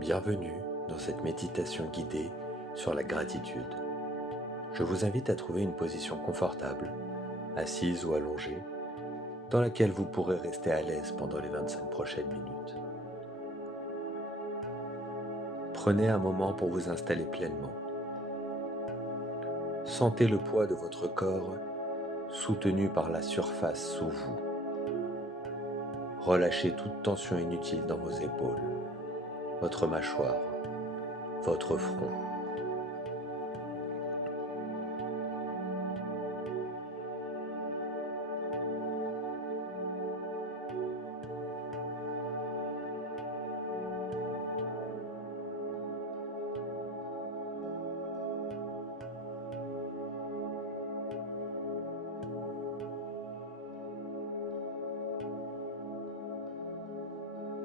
Bienvenue dans cette méditation guidée sur la gratitude. Je vous invite à trouver une position confortable, assise ou allongée, dans laquelle vous pourrez rester à l'aise pendant les 25 prochaines minutes. Prenez un moment pour vous installer pleinement. Sentez le poids de votre corps soutenu par la surface sous vous. Relâchez toute tension inutile dans vos épaules, votre mâchoire, votre front.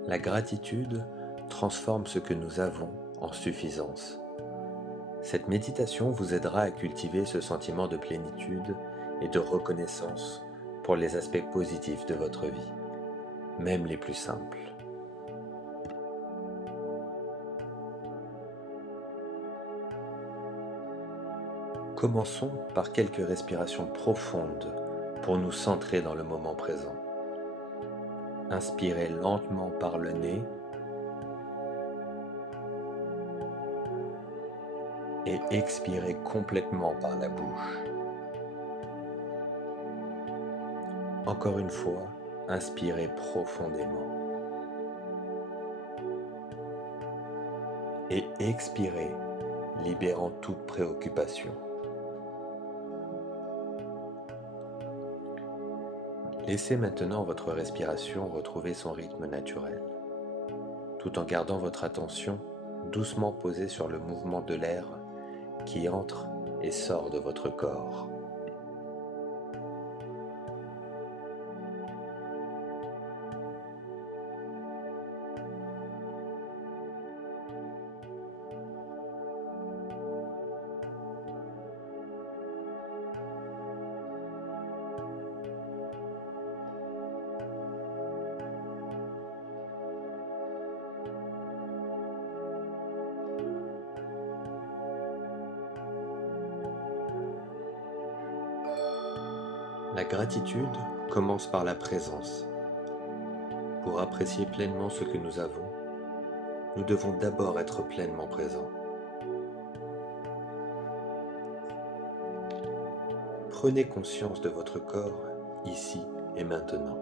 La gratitude transforme ce que nous avons en suffisance. Cette méditation vous aidera à cultiver ce sentiment de plénitude et de reconnaissance pour les aspects positifs de votre vie, même les plus simples. Commençons par quelques respirations profondes pour nous centrer dans le moment présent. Inspirez lentement par le nez et expirez complètement par la bouche. Encore une fois, inspirez profondément et expirez, libérant toute préoccupation. Laissez maintenant votre respiration retrouver son rythme naturel, tout en gardant votre attention doucement posée sur le mouvement de l'air qui entre et sort de votre corps. La gratitude commence par la présence. Pour apprécier pleinement ce que nous avons, nous devons d'abord être pleinement présents. Prenez conscience de votre corps ici et maintenant.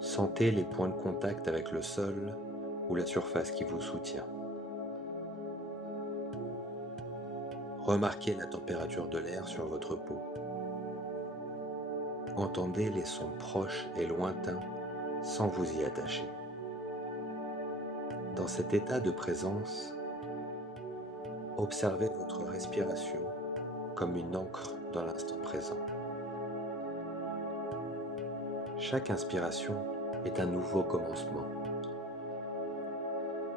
Sentez les points de contact avec le sol ou la surface qui vous soutient. Remarquez la température de l'air sur votre peau. Entendez les sons proches et lointains sans vous y attacher. Dans cet état de présence, observez votre respiration comme une encre dans l'instant présent. Chaque inspiration est un nouveau commencement.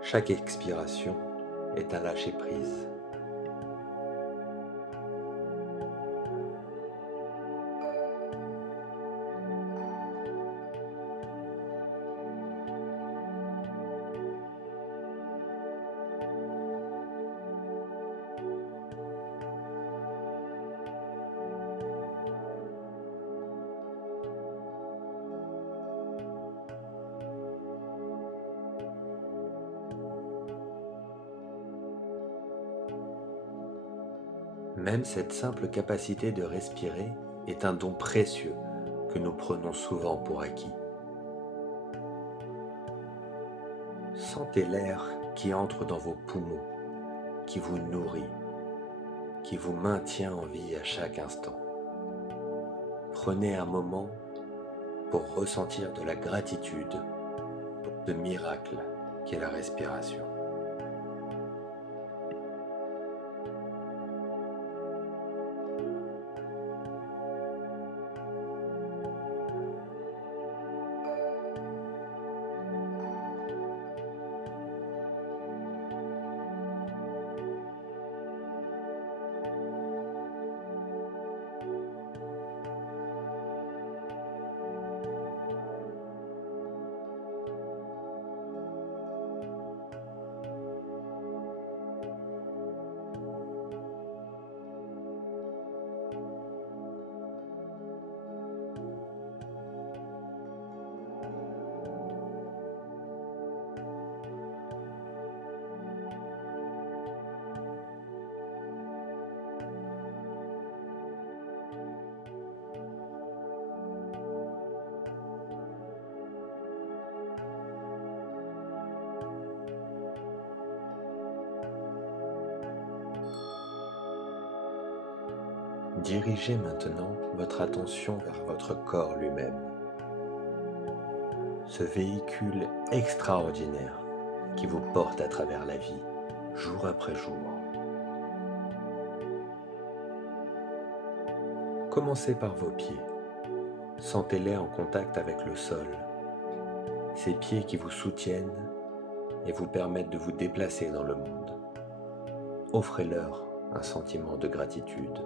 Chaque expiration est un lâcher-prise. Même cette simple capacité de respirer est un don précieux que nous prenons souvent pour acquis. Sentez l'air qui entre dans vos poumons, qui vous nourrit, qui vous maintient en vie à chaque instant. Prenez un moment pour ressentir de la gratitude pour ce miracle qu'est la respiration. Dirigez maintenant votre attention vers votre corps lui-même, ce véhicule extraordinaire qui vous porte à travers la vie, jour après jour. Commencez par vos pieds. Sentez-les en contact avec le sol, ces pieds qui vous soutiennent et vous permettent de vous déplacer dans le monde. Offrez-leur un sentiment de gratitude.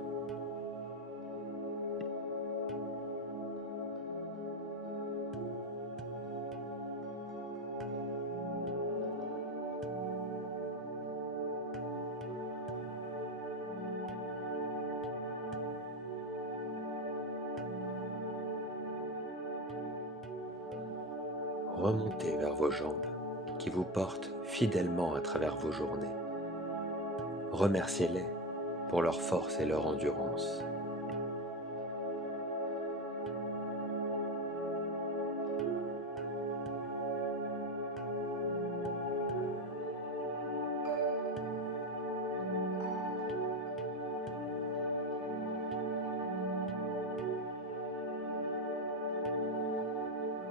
Remontez vers vos jambes qui vous portent fidèlement à travers vos journées. Remerciez-les pour leur force et leur endurance.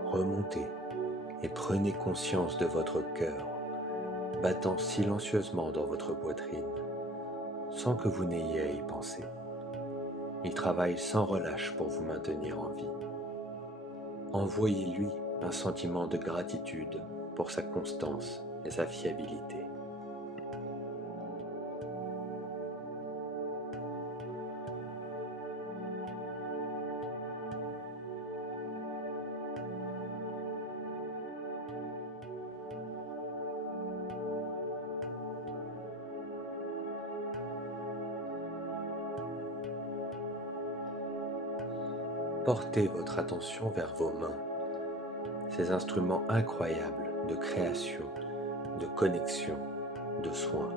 Remontez et prenez conscience de votre cœur battant silencieusement dans votre poitrine, sans que vous n'ayez à y penser. Il travaille sans relâche pour vous maintenir en vie. Envoyez-lui un sentiment de gratitude pour sa constance et sa fiabilité. Portez votre attention vers vos mains, ces instruments incroyables de création, de connexion, de soin.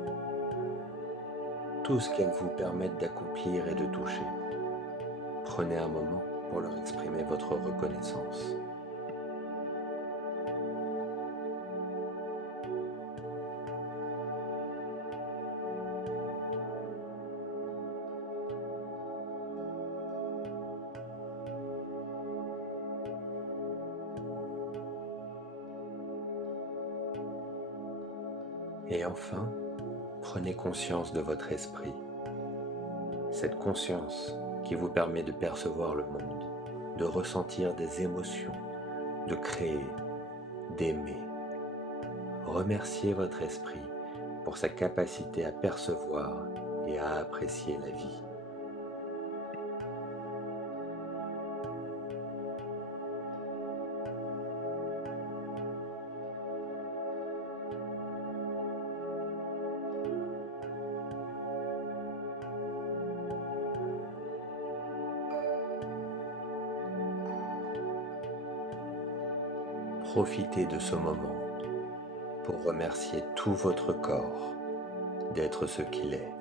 Tout ce qu'elles vous permettent d'accomplir et de toucher. Prenez un moment pour leur exprimer votre reconnaissance. Et enfin, prenez conscience de votre esprit, cette conscience qui vous permet de percevoir le monde, de ressentir des émotions, de créer, d'aimer. Remerciez votre esprit pour sa capacité à percevoir et à apprécier la vie. Profitez de ce moment pour remercier tout votre corps d'être ce qu'il est.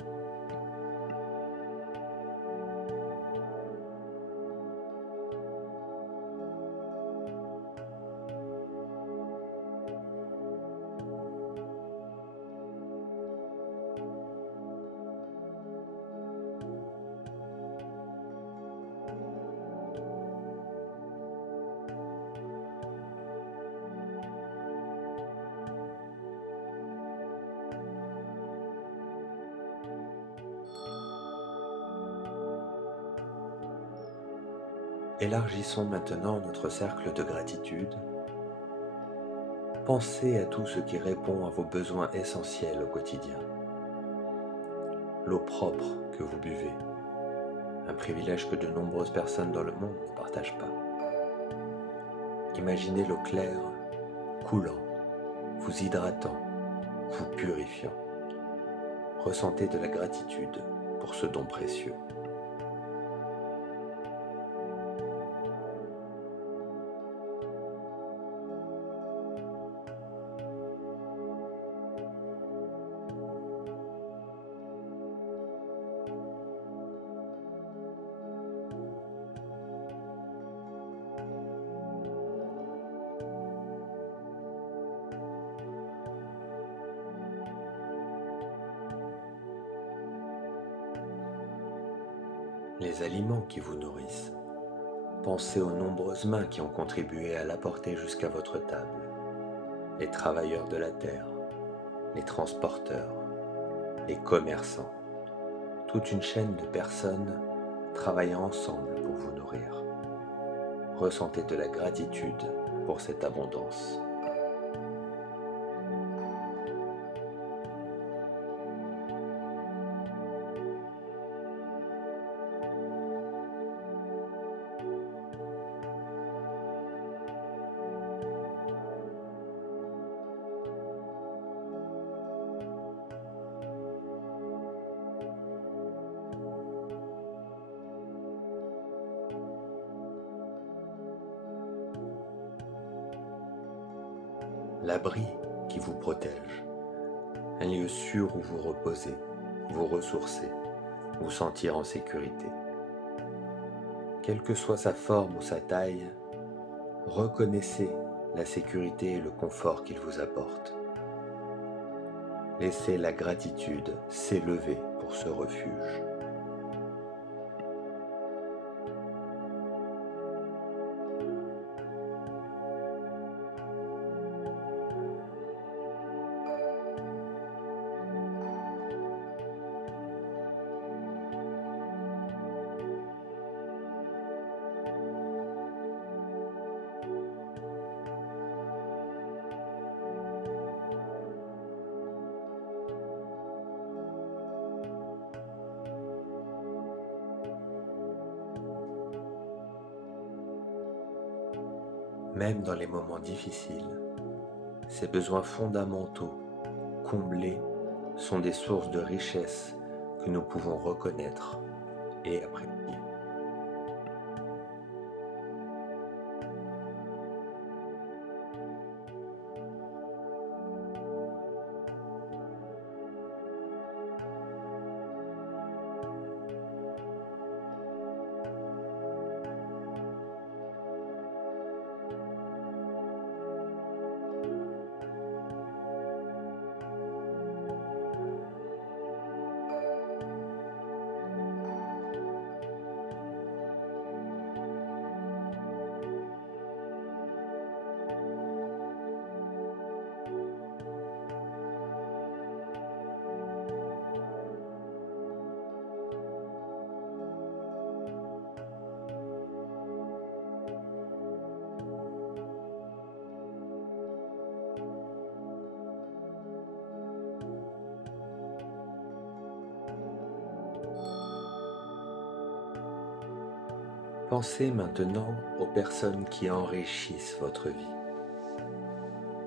Élargissons maintenant notre cercle de gratitude. Pensez à tout ce qui répond à vos besoins essentiels au quotidien. L'eau propre que vous buvez, un privilège que de nombreuses personnes dans le monde ne partagent pas. Imaginez l'eau claire, coulant, vous hydratant, vous purifiant. Ressentez de la gratitude pour ce don précieux. les aliments qui vous nourrissent. Pensez aux nombreuses mains qui ont contribué à l'apporter jusqu'à votre table, les travailleurs de la terre, les transporteurs, les commerçants, toute une chaîne de personnes travaillant ensemble pour vous nourrir. Ressentez de la gratitude pour cette abondance. L'abri qui vous protège, un lieu sûr où vous reposez, vous ressourcer, vous sentir en sécurité. Quelle que soit sa forme ou sa taille, reconnaissez la sécurité et le confort qu'il vous apporte. Laissez la gratitude s'élever pour ce refuge. Même dans les moments difficiles, ces besoins fondamentaux, comblés, sont des sources de richesse que nous pouvons reconnaître et apprécier. Pensez maintenant aux personnes qui enrichissent votre vie,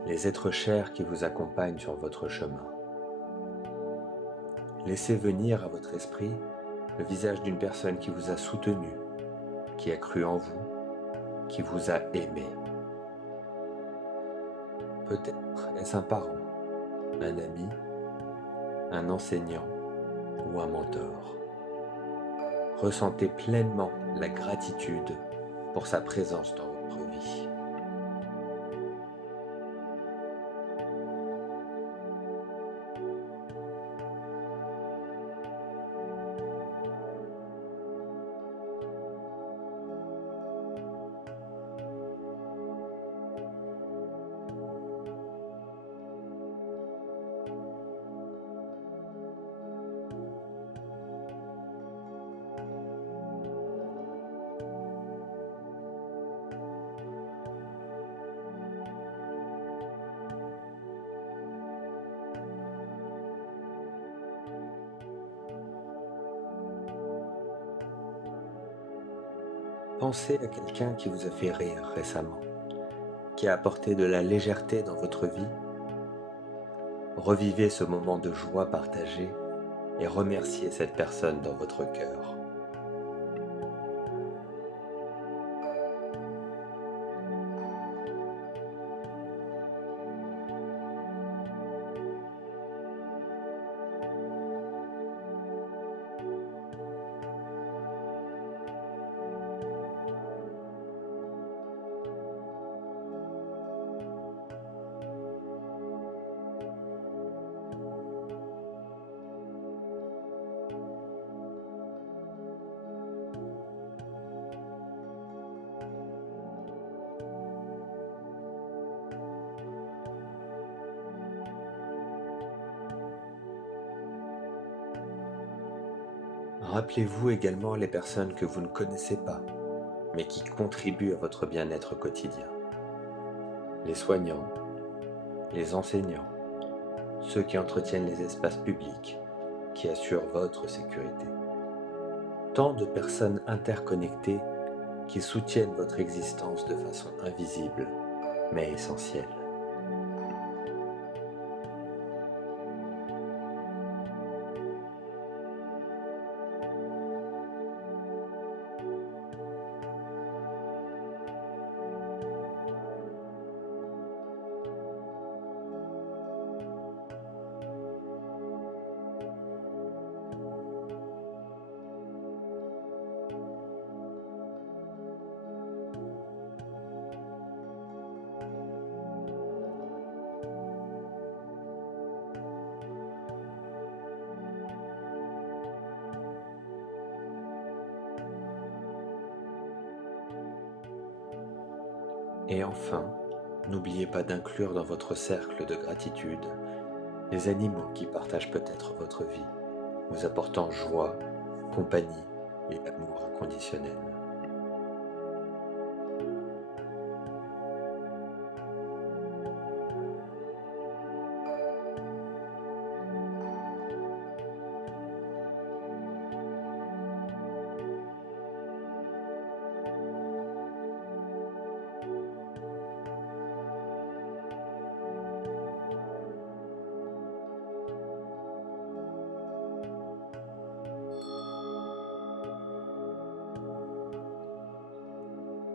les êtres chers qui vous accompagnent sur votre chemin. Laissez venir à votre esprit le visage d'une personne qui vous a soutenu, qui a cru en vous, qui vous a aimé. Peut-être est-ce un parent, un ami, un enseignant ou un mentor. Ressentez pleinement la gratitude pour sa présence dans votre vie. Pensez à quelqu'un qui vous a fait rire récemment, qui a apporté de la légèreté dans votre vie. Revivez ce moment de joie partagée et remerciez cette personne dans votre cœur. Rappelez-vous également les personnes que vous ne connaissez pas, mais qui contribuent à votre bien-être quotidien. Les soignants, les enseignants, ceux qui entretiennent les espaces publics, qui assurent votre sécurité. Tant de personnes interconnectées qui soutiennent votre existence de façon invisible, mais essentielle. Et enfin, n'oubliez pas d'inclure dans votre cercle de gratitude les animaux qui partagent peut-être votre vie, vous apportant joie, compagnie et amour inconditionnel.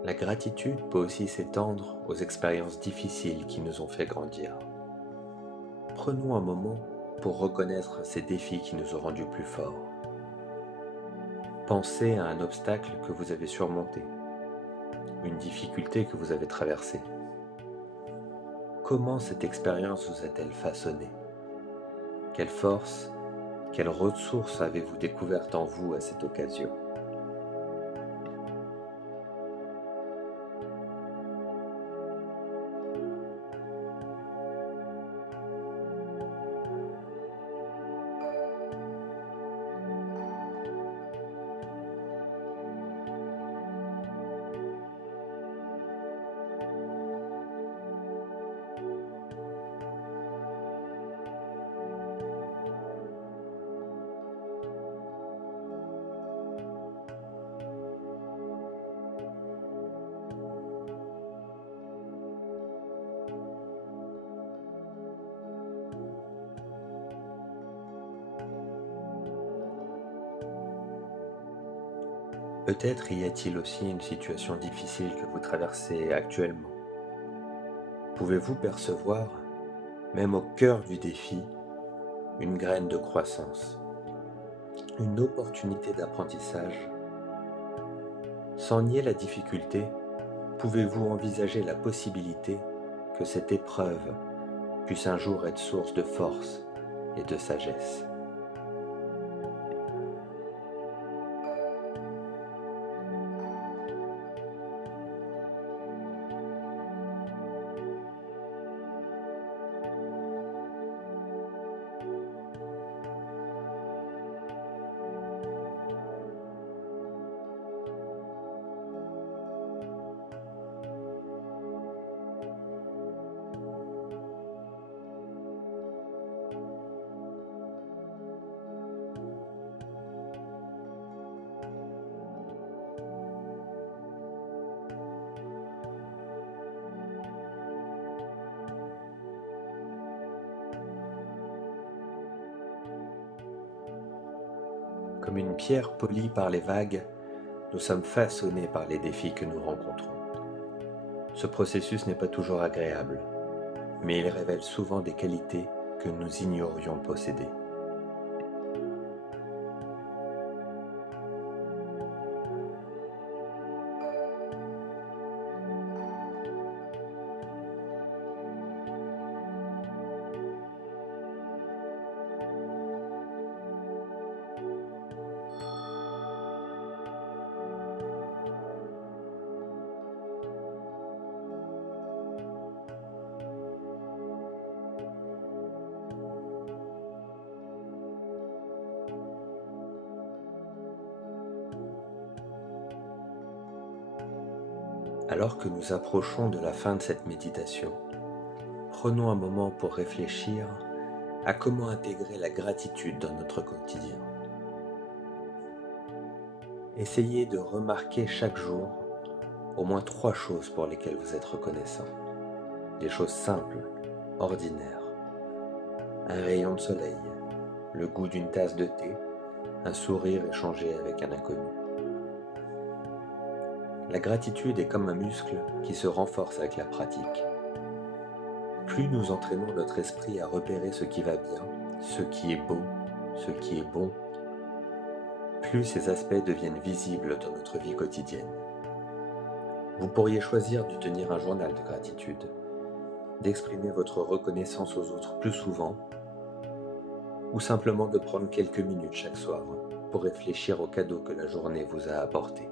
La gratitude peut aussi s'étendre aux expériences difficiles qui nous ont fait grandir. Prenons un moment pour reconnaître ces défis qui nous ont rendus plus forts. Pensez à un obstacle que vous avez surmonté, une difficulté que vous avez traversée. Comment cette expérience vous a-t-elle façonné? Quelle force, quelles ressources avez-vous découvertes en vous à cette occasion? Peut-être y a-t-il aussi une situation difficile que vous traversez actuellement. Pouvez-vous percevoir, même au cœur du défi, une graine de croissance, une opportunité d'apprentissage? Sans nier la difficulté, pouvez-vous envisager la possibilité que cette épreuve puisse un jour être source de force et de sagesse? Comme une pierre polie par les vagues, nous sommes façonnés par les défis que nous rencontrons. Ce processus n'est pas toujours agréable, mais il révèle souvent des qualités que nous ignorions posséder. Alors que nous approchons de la fin de cette méditation, prenons un moment pour réfléchir à comment intégrer la gratitude dans notre quotidien. Essayez de remarquer chaque jour au moins 3 choses pour lesquelles vous êtes reconnaissant. Des choses simples, ordinaires. Un rayon de soleil, le goût d'une tasse de thé, un sourire échangé avec un inconnu. La gratitude est comme un muscle qui se renforce avec la pratique. Plus nous entraînons notre esprit à repérer ce qui va bien, ce qui est beau, ce qui est bon, plus ces aspects deviennent visibles dans notre vie quotidienne. Vous pourriez choisir de tenir un journal de gratitude, d'exprimer votre reconnaissance aux autres plus souvent, ou simplement de prendre quelques minutes chaque soir pour réfléchir aux cadeaux que la journée vous a apportés.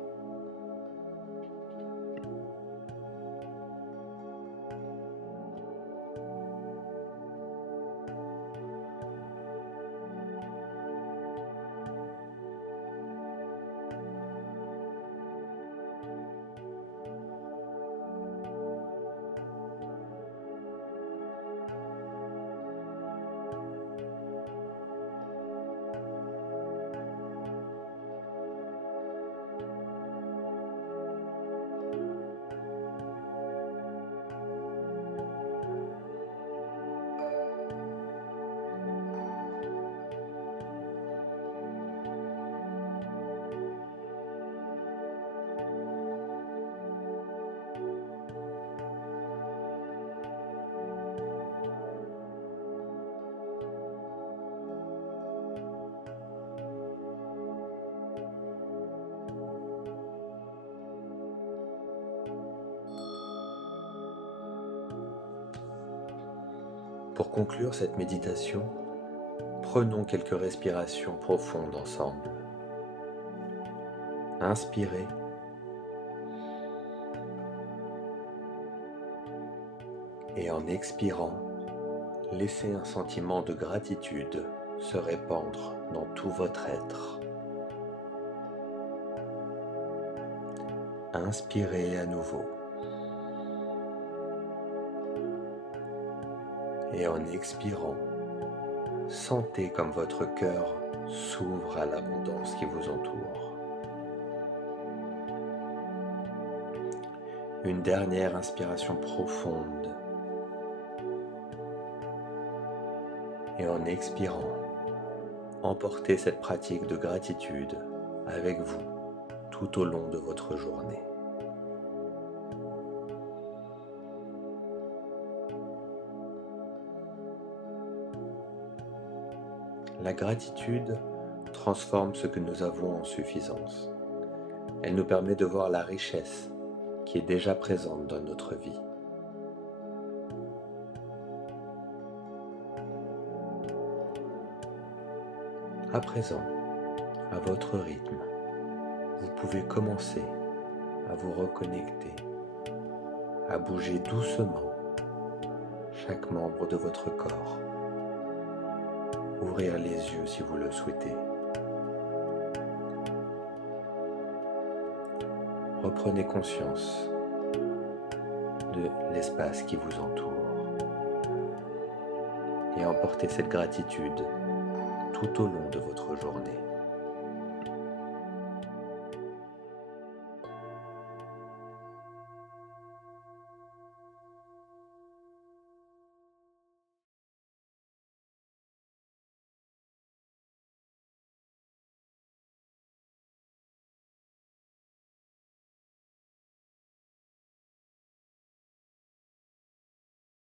Pour conclure cette méditation, prenons quelques respirations profondes ensemble. Inspirez et en expirant, laissez un sentiment de gratitude se répandre dans tout votre être. Inspirez à nouveau. Et en expirant, sentez comme votre cœur s'ouvre à l'abondance qui vous entoure. Une dernière inspiration profonde. Et en expirant, emportez cette pratique de gratitude avec vous tout au long de votre journée. La gratitude transforme ce que nous avons en suffisance. Elle nous permet de voir la richesse qui est déjà présente dans notre vie. À présent, à votre rythme, vous pouvez commencer à vous reconnecter, à bouger doucement chaque membre de votre corps. Ouvrir les yeux si vous le souhaitez. Reprenez conscience de l'espace qui vous entoure et emportez cette gratitude tout au long de votre journée.